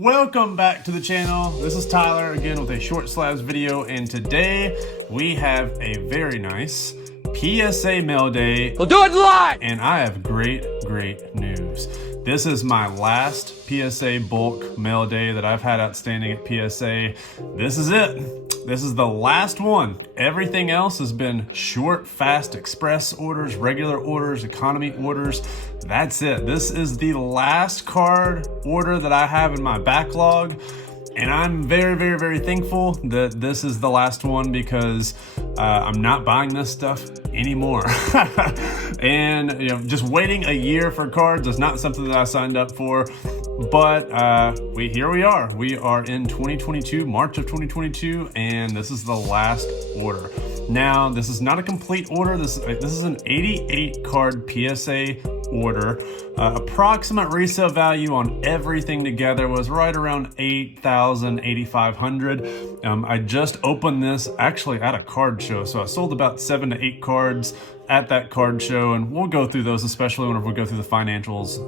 Welcome back to the channel. This is Tyler again with a short slabs video, and today we have a very nice PSA mail day. We'll do it live! And I have great news. This is my last PSA bulk mail day that I've had outstanding at PSA. This is it. This is the last one. Everything else has been short, fast, express orders, regular orders, economy orders. That's it. This is the last card order that I have in my backlog. And I'm very thankful that this is the last one because I'm not buying this stuff anymore. And just waiting a year for cards is not something that I signed up for. But here we are. We are in 2022, March of 2022, and this is the last order. Now, this is not a complete order. This is an 88 card PSA order. Approximate resale value on everything together was right around $8,000, $8,500. I just opened this actually at a card show, so I sold about 7 to 8 cards at that card show, and we'll go through those, especially whenever we go through the financials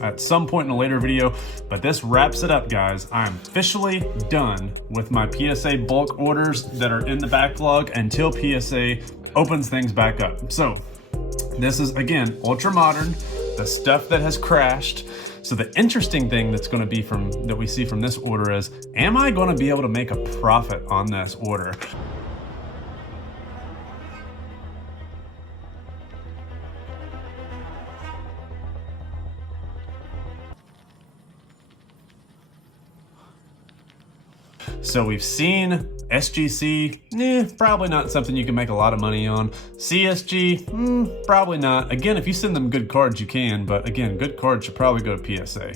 at some point in a later video. But this wraps it up, guys. I'm officially done with my PSA bulk orders that are in the backlog until PSA opens things back up. So this is, again, ultra modern, the stuff that has crashed. So the interesting thing that's going to be that we see from this order is, am I going to be able to make a profit on this order? So we've seen SGC, probably not something you can make a lot of money on. CSG, probably not. Again, if you send them good cards, you can, but again, good cards should probably go to PSA.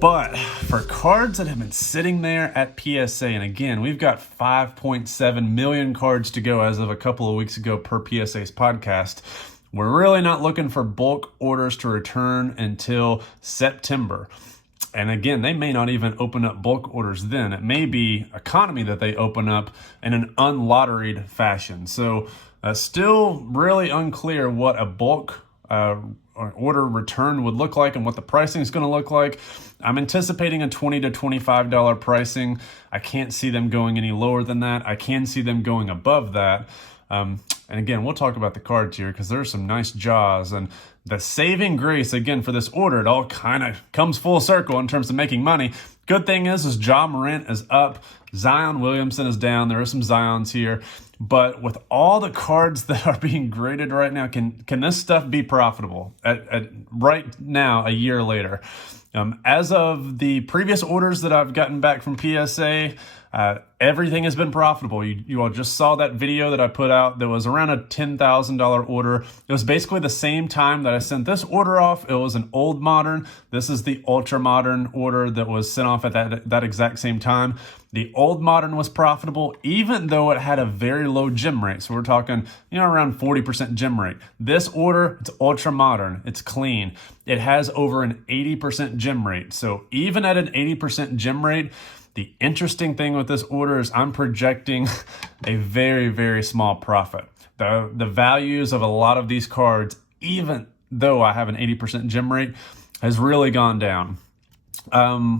But for cards that have been sitting there at PSA, and again, we've got 5.7 million cards to go as of a couple of weeks ago per PSA's podcast. We're really not looking for bulk orders to return until September. And again, they may not even open up bulk orders then. It may be economy that they open up in an unlotteried fashion. So still really unclear what a bulk order return would look like and what the pricing is going to look like. I'm anticipating a $20 to $25 pricing. I can't see them going any lower than that. I can see them going above that. And again, we'll talk about the cards here because there's some nice jaws, and the saving grace, again, for this order, it all kind of comes full circle in terms of making money. Good thing is Ja Morant is up, Zion Williamson is down. There are some Zions here, but with all the cards that are being graded right now, can this stuff be profitable at right now, a year later? As of the previous orders that I've gotten back from PSA, everything has been profitable. You all just saw that video that I put out that was around a $10,000 order. It was basically the same time that I sent this order off. It was an old modern. This is the ultra modern order that was sent off at that exact same time. The old modern was profitable, even though it had a very low gem rate. So we're talking, around 40% gem rate. This order, it's ultra modern. It's clean. It has over an 80% gem rate. So even at an 80% gem rate, the interesting thing with this order is I'm projecting a very small profit. The values of a lot of these cards, even though I have an 80% gem rate, has really gone down.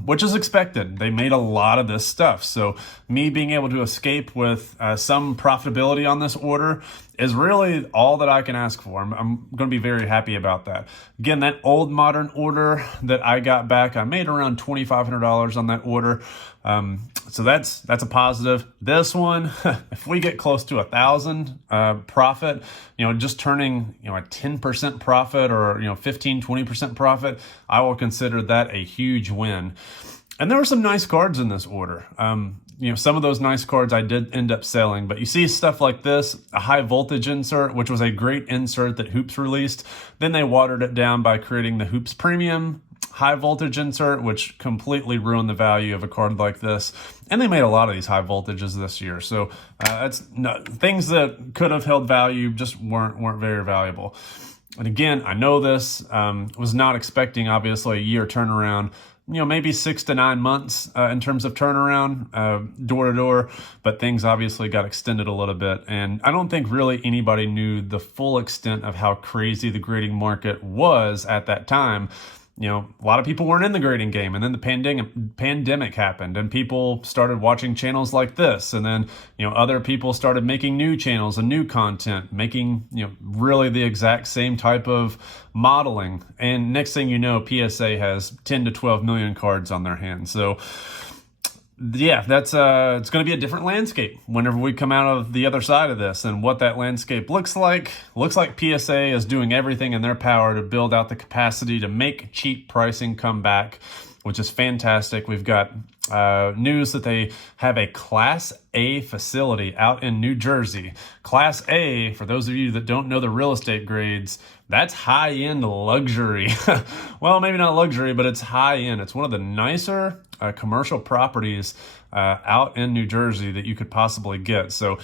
Which is expected. They made a lot of this stuff. So me being able to escape with some profitability on this order is really all that I can ask for. I'm going to be very happy about that. Again, that old modern order that I got back, I made around $2,500 on that order. So that's a positive. This one, if we get close to 1,000 profit, just turning a 10% profit or 15, 20% profit, I will consider that a huge win. And there were some nice cards in this order. Some of those nice cards I did end up selling, but you see stuff like this, a high voltage insert, which was a great insert that Hoops released. Then they watered it down by creating the Hoops Premium high voltage insert, which completely ruined the value of a card like this. And they made a lot of these high voltages this year. So things that could have held value just weren't very valuable. And again, I know this, was not expecting, obviously, a year turnaround. Maybe 6 to 9 months in terms of turnaround, door to door, but things obviously got extended a little bit. And I don't think really anybody knew the full extent of how crazy the grading market was at that time. a lot of people weren't in the grading game, and then the pandemic happened, and people started watching channels like this, and then other people started making new channels and new content, making really the exact same type of modeling, and next thing you know, PSA has 10 to 12 million cards on their hands. So yeah, that's it's going to be a different landscape whenever we come out of the other side of this. And what that landscape looks like PSA is doing everything in their power to build out the capacity to make cheap pricing come back, which is fantastic. We've got news that they have a Class A facility out in New Jersey. Class A, for those of you that don't know the real estate grades, that's high-end luxury. Well, maybe not luxury, but it's high-end. It's one of the nicer commercial properties out in New Jersey that you could possibly get. So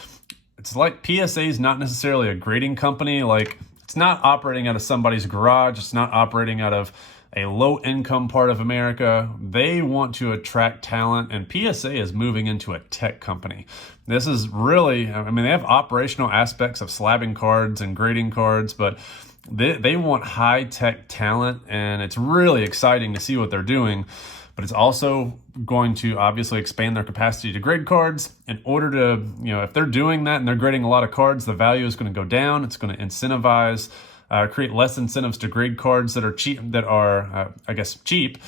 it's like PSA is not necessarily a grading company. Like, it's not operating out of somebody's garage. It's not operating out of a low-income part of America. They want to attract talent, and PSA is moving into a tech company. This is really, I mean, they have operational aspects of slabbing cards and grading cards, but they want high-tech talent, and it's really exciting to see what they're doing. But it's also going to obviously expand their capacity to grade cards. In order to, if they're doing that and they're grading a lot of cards, the value is going to go down. It's going to incentivize, create less incentives to grade cards that are cheap, cheap,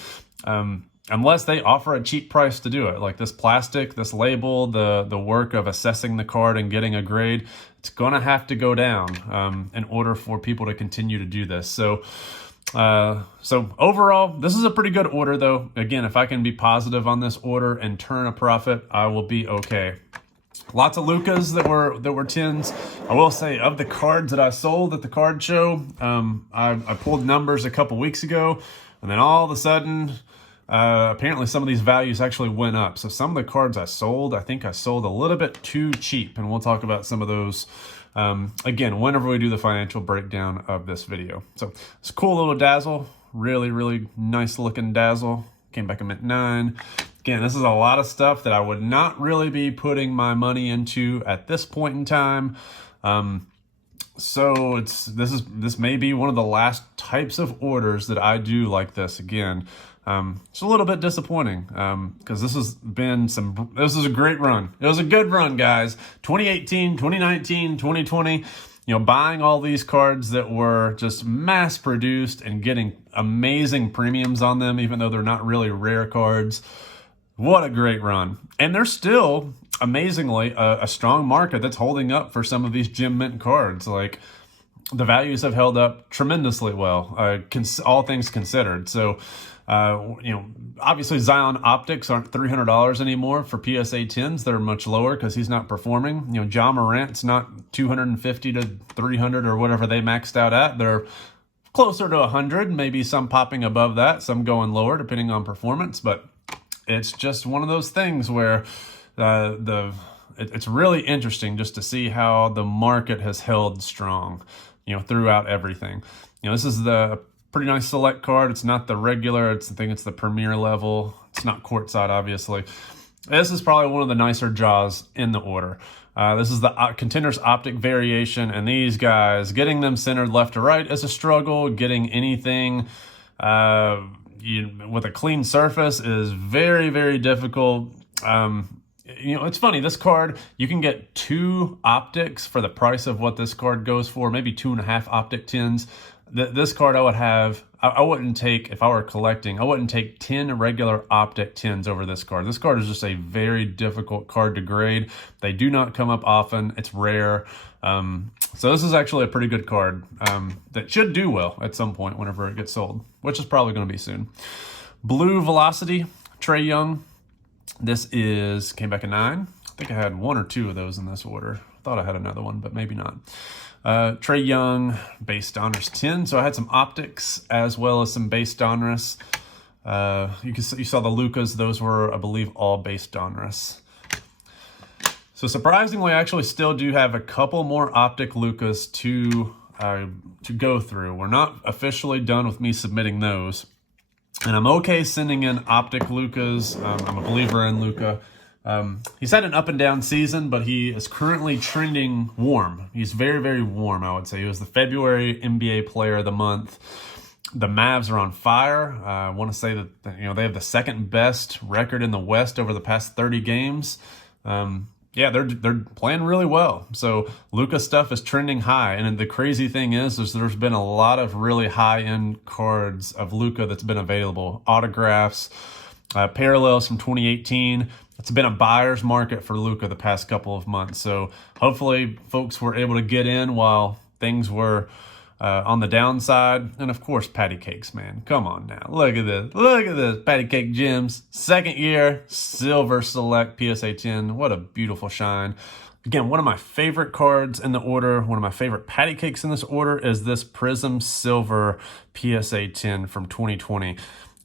unless they offer a cheap price to do it. Like this plastic, this label, the work of assessing the card and getting a grade, it's going to have to go down in order for people to continue to do this. So overall, this is a pretty good order, though. Again, if I can be positive on this order and turn a profit, I will be okay. Lots of Lucas that were 10s. I will say, of the cards that I sold at the card show, I pulled numbers a couple weeks ago, and then all of a sudden, apparently some of these values actually went up. So some of the cards I sold, I think I sold a little bit too cheap, and we'll talk about some of those again whenever we do the financial breakdown of this video. So it's a cool little dazzle, really, really nice looking dazzle. Came back a mint 9. Again, this is a lot of stuff that I would not really be putting my money into at this point in time. So this may be one of the last types of orders that I do like this again. It's a little bit disappointing because this is a great run. It was a good run, guys. 2018, 2019, 2020, buying all these cards that were just mass produced and getting amazing premiums on them, even though they're not really rare cards. What a great run. And there's still, amazingly, a strong market that's holding up for some of these gem mint cards. Like, the values have held up tremendously well, all things considered. So, obviously Zion Optics aren't $300 anymore for PSA 10s. They're much lower because he's not performing. John Morant's not 250 to 300 or whatever they maxed out at. They're closer to 100, maybe some popping above that, some going lower depending on performance. But it's just one of those things where it's really interesting just to see how the market has held strong, throughout everything. This is the pretty nice select card. It's not the regular. I think it's the premier level. It's not courtside, obviously. This is probably one of the nicer jaws in the order. This is the Contenders Optic variation, and these guys, getting them centered left to right is a struggle. Getting anything with a clean surface is very, very difficult. It's funny, this card, you can get 2 optics for the price of what this card goes for, maybe 2.5 optic 10s. This card I wouldn't take, if I were collecting, I wouldn't take 10 regular optic 10s over this card. This card is just a very difficult card to grade. They do not come up often. It's rare. So this is actually a pretty good card that should do well at some point whenever it gets sold, which is probably going to be soon. Blue Velocity, Trae Young. This came back a 9. I think I had 1 or 2 of those in this order. Thought I had another one, but maybe not. Trae Young, base Donruss 10. So I had some optics as well as some base Donruss. You saw the Lucas. Those were, I believe, all base Donruss. So surprisingly, I actually still do have a couple more optic Lucas to go through. We're not officially done with me submitting those. And I'm okay sending in optic Lucas. I'm a believer in Luka. He's had an up and down season, but he is currently trending warm. He's very, very warm, I would say. He was the February NBA Player of the Month. The Mavs are on fire. I want to say that they have the second best record in the West over the past 30 games. Yeah, they're playing really well. So Luka stuff is trending high, and the crazy thing is there's been a lot of really high-end cards of Luka that's been available. Autographs, parallels from 2018. It's been a buyer's market for Luka the past couple of months. So hopefully folks were able to get in while things were on the downside. And of course, patty cakes, man. Come on now. Look at this. Look at this. Patty cake gems. Second year, silver select PSA 10. What a beautiful shine. Again, one of my favorite cards in the order, one of my favorite patty cakes in this order is this Prism Silver PSA 10 from 2020.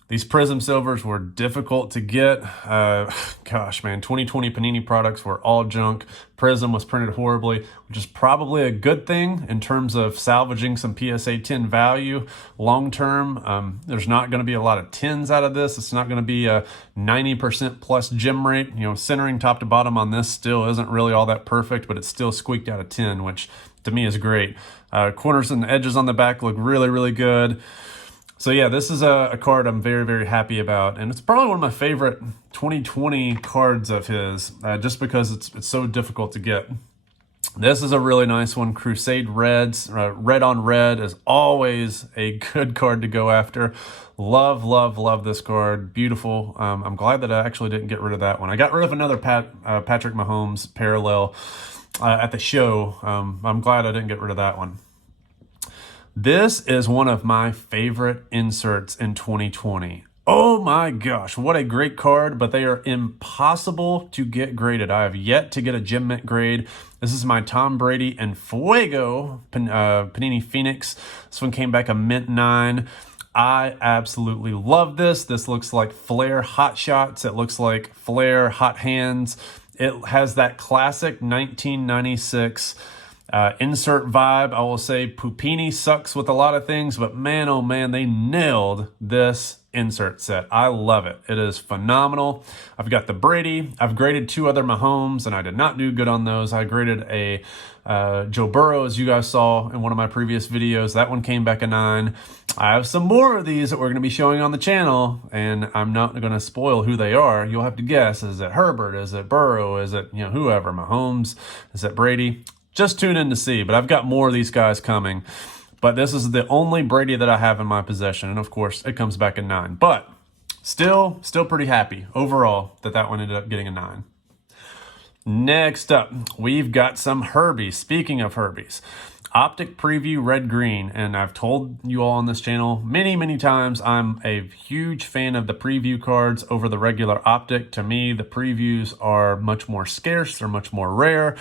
These Prism Silvers were difficult to get. Gosh, man, 2020 Panini products were all junk. Prism was printed horribly, which is probably a good thing in terms of salvaging some PSA 10 value long term. There's not going to be a lot of 10s out of this. It's not going to be a 90% plus gem rate. Centering top to bottom on this still isn't really all that perfect, but it's still squeaked out of 10, which to me is great. Corners and edges on the back look really, really good. So yeah, this is a card I'm very, very happy about, and it's probably one of my favorite 2020 cards of his, just because it's so difficult to get. This is a really nice one, Crusade Reds. Red on red is always a good card to go after. Love, love, love this card. Beautiful. I'm glad that I actually didn't get rid of that one. I got rid of another Patrick Mahomes parallel at the show. I'm glad I didn't get rid of that one. This is one of my favorite inserts in 2020. Oh my gosh, what a great card, but they are impossible to get graded. I have yet to get a gem mint grade. This is my Tom Brady and Fuego Panini Phoenix. This one came back a mint 9. I absolutely love this. This looks like Flair Hot Shots. It looks like Flair Hot Hands. It has that classic 1996 insert vibe. I will say Pupini sucks with a lot of things, but man, oh man, they nailed this insert set. I love it. It is phenomenal. I've got the Brady. I've graded 2 other Mahomes, and I did not do good on those. I graded a Joe Burrow, as you guys saw in one of my previous videos. That one came back a 9. I have some more of these that we're going to be showing on the channel, and I'm not going to spoil who they are. You'll have to guess. Is it Herbert? Is it Burrow? Is it whoever? Mahomes? Is it Brady? Just tune in to see, but I've got more of these guys coming. But this is the only Brady that I have in my possession, and of course, it comes back a 9. But still pretty happy overall that one ended up getting a 9. Next up, we've got some Herbies. Speaking of Herbies, Optic Preview Red Green, and I've told you all on this channel many, many times I'm a huge fan of the preview cards over the regular Optic. To me, the previews are much more scarce, they're much more rare.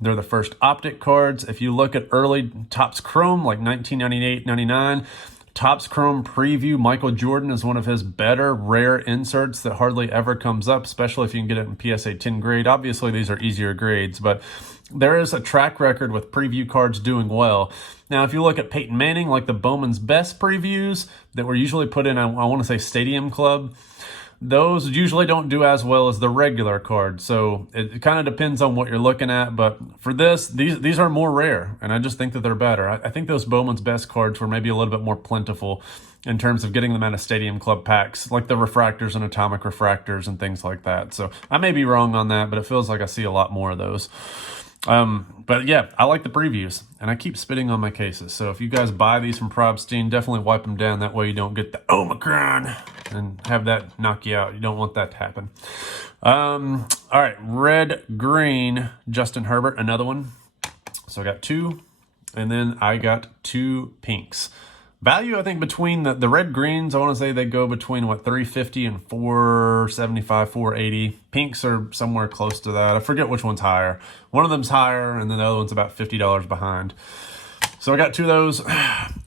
They're the first Optic cards. If you look at early Topps Chrome, like 1998, 99, Topps Chrome Preview, Michael Jordan is one of his better rare inserts that hardly ever comes up, especially if you can get it in PSA 10 grade. Obviously, these are easier grades, but there is a track record with preview cards doing well. Now, if you look at Peyton Manning, like the Bowman's Best previews that were usually put in, I want to say Stadium Club, those usually don't do as well as the regular card. So it kind of depends on what you're looking at. But for this, these are more rare, and I just think that they're better. I think those Bowman's Best cards were maybe a little bit more plentiful in terms of getting them out of Stadium Club packs, like the refractors and atomic refractors and things like that. So I may be wrong on that, but it feels like I see a lot more of those. But yeah, I like the previews, and I keep spitting on my cases. So if you guys buy these from Probstein, definitely wipe them down. That way you don't get the Omicron and have that knock you out. You don't want that to happen. All right, red, green, Justin Herbert, another one. So I got 2, and then I got 2 pinks. Value, I think, between the red greens, I want to say they go between, what, $350 and $475, $480. Pinks are somewhere close to that. I forget which one's higher. One of them's higher, and then the other one's about $50 behind. So I got 2 of those.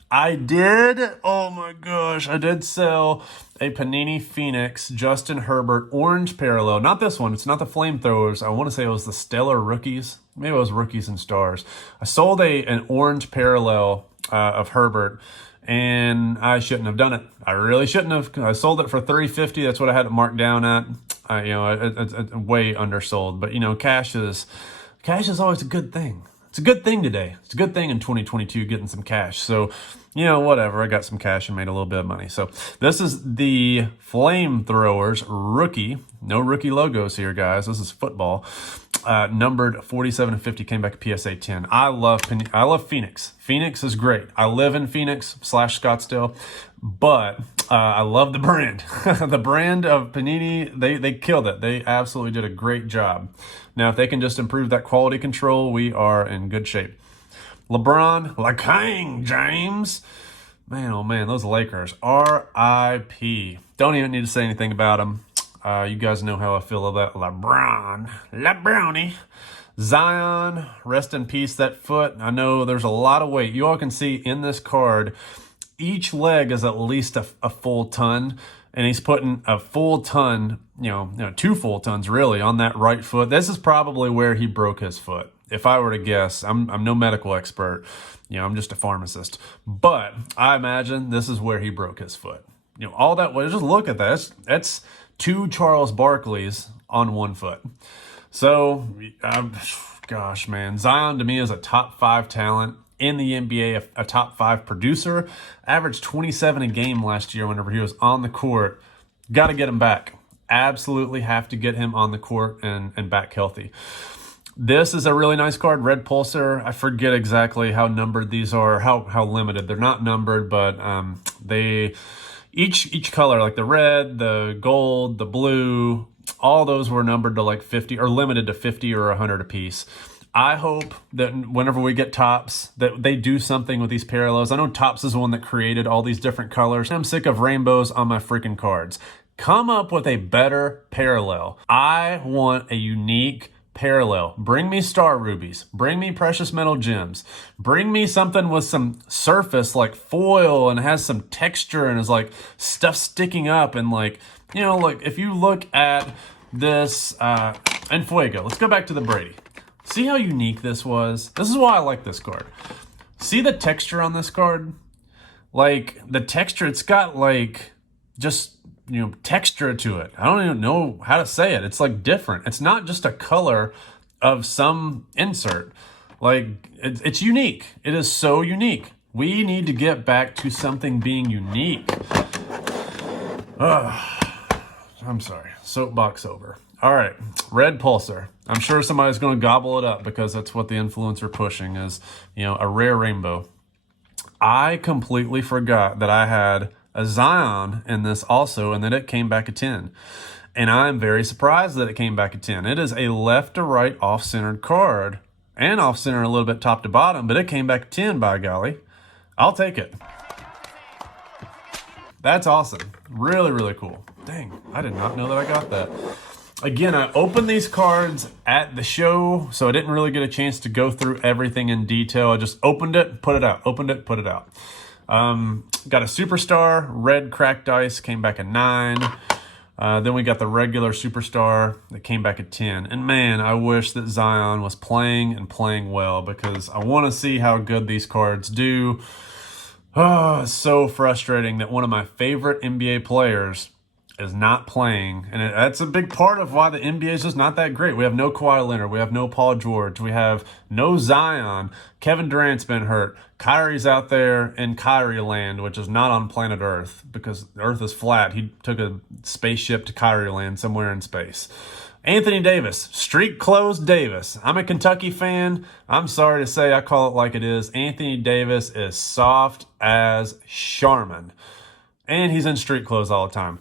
I did, oh my gosh, I did sell a Panini Phoenix Justin Herbert orange parallel. Not this one. It's not the flamethrowers. I want to say it was the Stellar Rookies. Maybe it was Rookies and Stars. I sold an orange parallel of Herbert, and I shouldn't have done it. I really shouldn't have. I sold it for $350. That's what I had it marked down at. It's way undersold. But cash is always a good thing. it's a good thing today. It's a good thing in 2022 getting some cash. So, you know, whatever. I got some cash and made a little bit of money. So this is the Flamethrowers rookie. No rookie logos here, guys. This is football. Numbered 47 and 50, came back a PSA 10. I love Phoenix. Phoenix is great. I live in Phoenix / Scottsdale, but I love the brand. The brand of Panini, they killed it. They absolutely did a great job. Now, if they can just improve that quality control, we are in good shape. LeBron, King James. Man, oh man, those Lakers. R.I.P. Don't even need to say anything about them. You guys know how I feel about LeBrownie. Zion, rest in peace, that foot. I know there's a lot of weight. You all can see in this card, each leg is at least a full ton, and he's putting a full ton, 2 full tons really on that right foot. This is probably where he broke his foot. If I were to guess, I'm no medical expert. I'm just a pharmacist. But I imagine this is where he broke his foot. All that way, just look at that. That's 2 Charles Barkleys on 1 foot. So, gosh, man. Zion to me is a top 5 talent in the NBA, a top 5 producer. Averaged 27 a game last year whenever he was on the court. Got to get him back. Absolutely have to get him on the court and back healthy. This is a really nice card, Red Pulsar. I forget exactly how numbered these are, how limited. They're not numbered, but they each color, like the red, the gold, the blue, all those were numbered to like 50 or limited to 50 or 100 a piece. I hope that whenever we get Topps, that they do something with these parallels. I know Topps is the one that created all these different colors. I'm sick of rainbows on my freaking cards. Come up with a better parallel. I want a unique parallel. Bring me star rubies. Bring me precious metal gems. Bring me something with some surface like foil and has some texture and is like stuff sticking up and like, like if you look at this and Fuego. Let's go back to the Brady. See how unique this was? This is why I like this card. See the texture on this card? Like the texture, it's got like just texture to it. I don't even know how to say it. It's like different. It's not just a color of some insert. Like it's unique. It is so unique. We need to get back to something being unique. I'm sorry. Soapbox over. All right. Red Pulsar. I'm sure somebody's going to gobble it up because that's what the influencer pushing is, a rare rainbow. I completely forgot that I had a Zion in this also, and that it came back a 10. And I'm very surprised that it came back a 10. It is a left to right off-centered card, and off-center a little bit top to bottom, but it came back a 10, by golly. I'll take it. That's awesome. Really, really cool. Dang, I did not know that I got that. Again, I opened these cards at the show, so I didn't really get a chance to go through everything in detail. I just opened it, put it out, opened it, put it out. Got a superstar, red cracked ice, came back a 9. Then we got the regular superstar that came back a 10. And man, I wish that Zion was playing and playing well because I want to see how good these cards do. Oh, it's so frustrating that one of my favorite NBA players is not playing. And that's a big part of why the NBA is just not that great. We have no Kawhi Leonard. We have no Paul George. We have no Zion. Kevin Durant's been hurt. Kyrie's out there in Kyrie land, which is not on planet Earth because Earth is flat. He took a spaceship to Kyrie land somewhere in space. Anthony Davis, street clothes Davis. I'm a Kentucky fan. I'm sorry to say I call it like it is. Anthony Davis is soft as Charmin. And he's in street clothes all the time.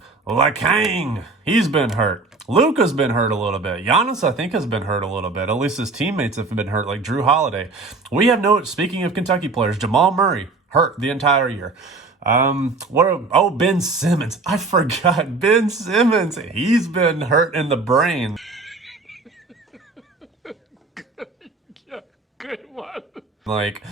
King, he's been hurt. Luka's been hurt a little bit. Giannis, I think, has been hurt a little bit. At least his teammates have been hurt, like Drew Holiday. We have speaking of Kentucky players, Jamal Murray, hurt the entire year. Ben Simmons. I forgot Ben Simmons. He's been hurt in the brain. Good one. Like,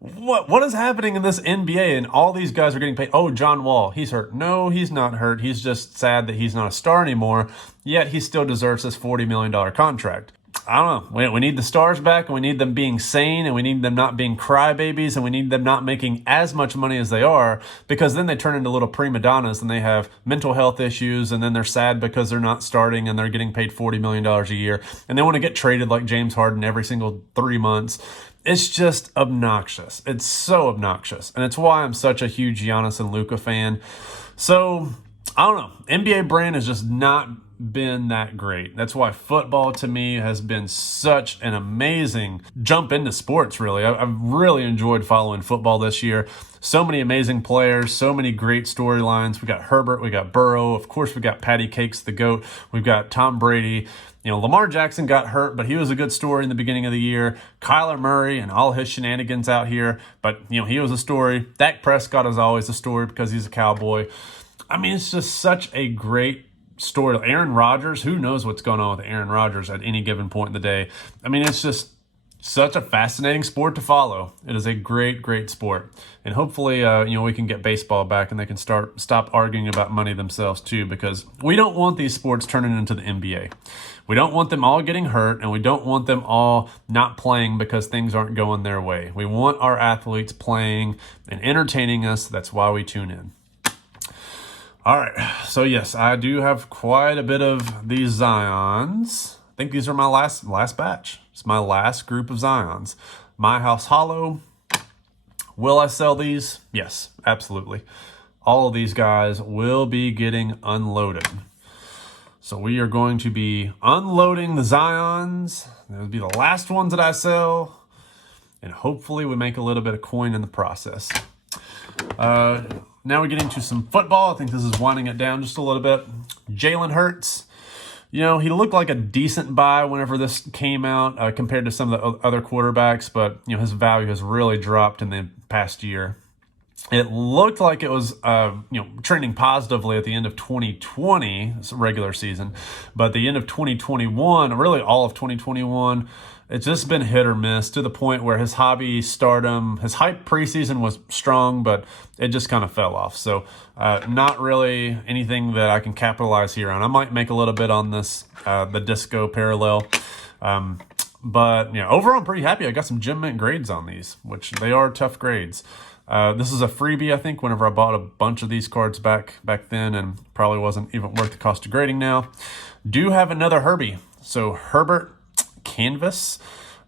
what is happening in this NBA and all these guys are getting paid? Oh, John Wall, he's hurt. No, he's not hurt. He's just sad that he's not a star anymore, yet he still deserves this $40 million contract. I don't know. We need the stars back, and we need them being sane, and we need them not being crybabies, and we need them not making as much money as they are, because then they turn into little prima donnas and they have mental health issues, and then they're sad because they're not starting and they're getting paid $40 million a year, and they want to get traded like James Harden every single 3 months. It's just obnoxious. It's so obnoxious, and it's why I'm such a huge Giannis and Luka fan. So, I don't know. NBA brand has just not been that great. That's why football to me has been such an amazing jump into sports, really. I've really enjoyed following football this year. So many amazing players, so many great storylines. We got Herbert, we got Burrow. Of course, we got Patty Cakes, the GOAT. We've got Tom Brady. You know, Lamar Jackson got hurt, but he was a good story in the beginning of the year. Kyler Murray and all his shenanigans out here, but, you know, he was a story. Dak Prescott is always a story because he's a Cowboy. I mean, it's just such a great story. Aaron Rodgers, who knows what's going on with Aaron Rodgers at any given point in the day. I mean, it's just such a fascinating sport to follow. It is a great, great sport. And hopefully, we can get baseball back and they can stop arguing about money themselves too, because we don't want these sports turning into the NBA. We don't want them all getting hurt, and we don't want them all not playing because things aren't going their way. We want our athletes playing and entertaining us. That's why we tune in. All right, so yes, I do have quite a bit of these Zions. I think these are my last batch. It's my last group of Zions. My House Hollow. Will I sell these? Yes, absolutely. All of these guys will be getting unloaded. So we are going to be unloading the Zions. They'll be the last ones that I sell. And hopefully we make a little bit of coin in the process. Now we're getting to some football. I think this is winding it down just a little bit. Jalen Hurts. You know, he looked like a decent buy whenever this came out compared to some of the other quarterbacks, but, you know, his value has really dropped in the past year. It looked like it was, trending positively at the end of 2020, regular season, but the end of 2021, really all of 2021, it's just been hit or miss to the point where his stardom, his hype preseason was strong, but it just kind of fell off. So not really anything that I can capitalize here on. I might make a little bit on this, the disco parallel. But overall, I'm pretty happy. I got some Gem Mint grades on these, which they are tough grades. This is a freebie, I think, whenever I bought a bunch of these cards back then, and probably wasn't even worth the cost of grading now. Do have another Herbie. So Herbert Canvas.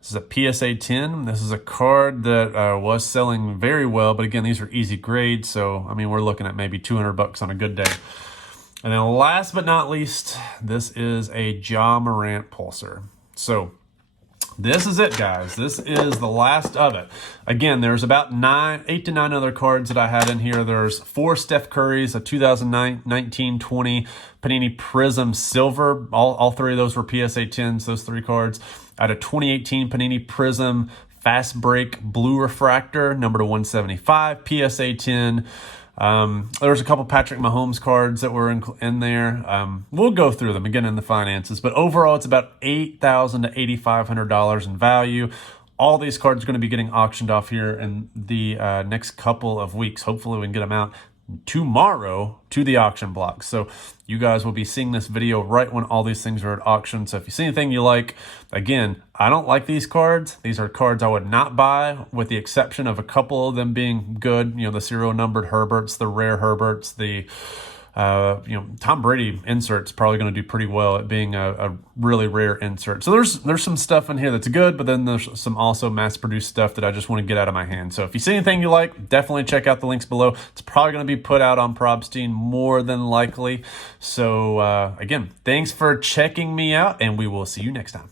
This is a PSA 10. This is a card that was selling very well, but again, these are easy grades, so I mean, we're looking at maybe $200 on a good day. And then last but not least, this is a Ja Morant Pulsar. So this is it, guys. This is the last of it. Again, there's about 8 to 9 other cards that I had in here. There's 4 Steph Currys, a 2019-20 Panini Prism Silver. All 3 of those were PSA 10s, those 3 cards. I had a 2018 Panini Prism Fast Break Blue Refractor, number to 175, PSA 10. There was a couple Patrick Mahomes cards that were in there. We'll go through them again in the finances, but overall it's about $8,000 to $8,500 in value. All these cards are going to be getting auctioned off here in the next couple of weeks. Hopefully we can get them out tomorrow to the auction block. So you guys will be seeing this video right when all these things are at auction. So if you see anything you like, again, I don't like these cards. These are cards I would not buy, with the exception of a couple of them being good. The serial numbered Herberts, the rare Herberts, the Tom Brady insert's probably going to do pretty well at being a really rare insert. So there's some stuff in here that's good, but then there's some also mass-produced stuff that I just want to get out of my hand. So if you see anything you like, definitely check out the links below. It's probably going to be put out on Probstein more than likely. So again, thanks for checking me out, and we will see you next time.